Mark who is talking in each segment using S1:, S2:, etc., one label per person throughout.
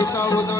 S1: Gustavo da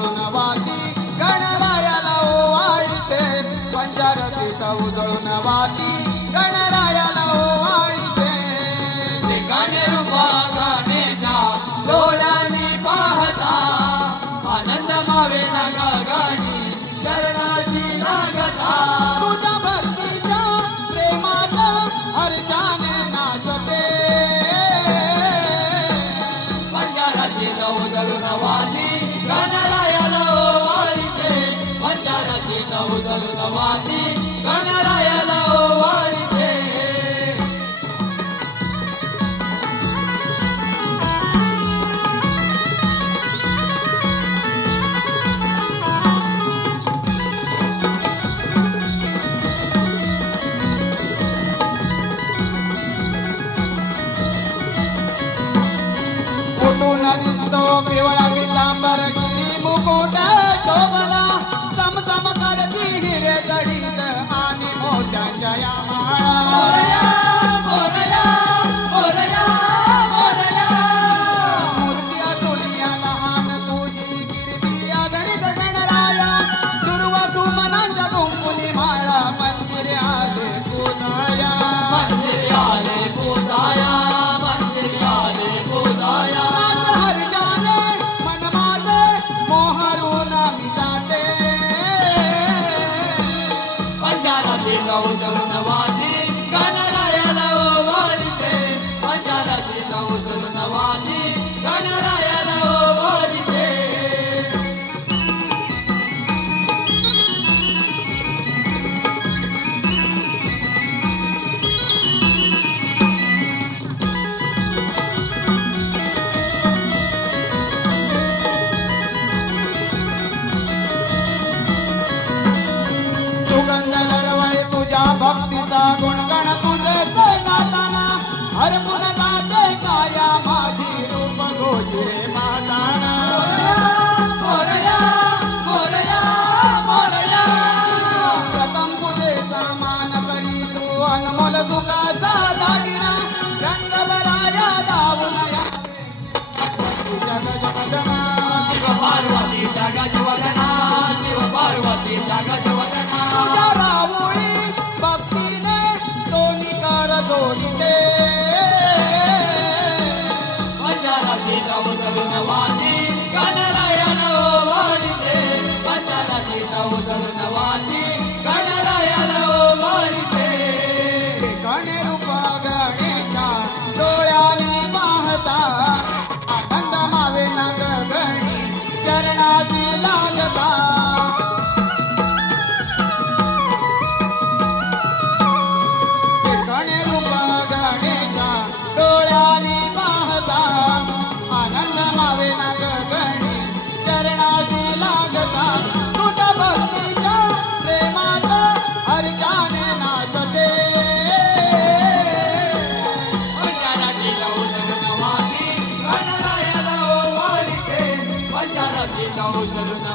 S1: Amen.
S2: Good, good.